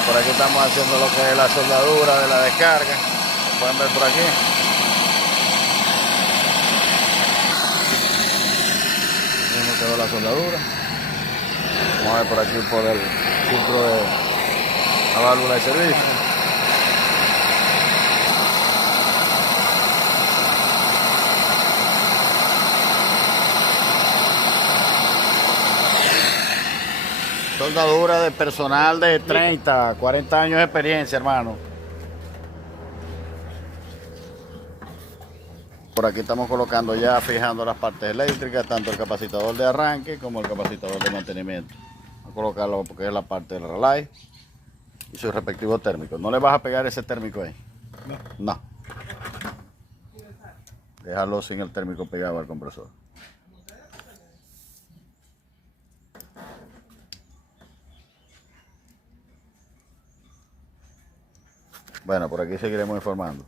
Por aquí estamos haciendo lo que es la soldadura de la descarga. Lo pueden ver por aquí. Mismo quedó la soldadura. Vamos a ver por aquí por el filtro de la válvula de servicio. Soldadura de personal de 30, 40 años de experiencia, hermano. Por aquí estamos colocando ya, fijando las partes eléctricas, tanto el capacitador de arranque como el capacitador de mantenimiento. Vamos a colocarlo porque es la parte del relay y su respectivo térmico. No le vas a pegar ese térmico ahí. No. Déjalo sin el térmico pegado al compresor. Bueno, por aquí seguiremos informando.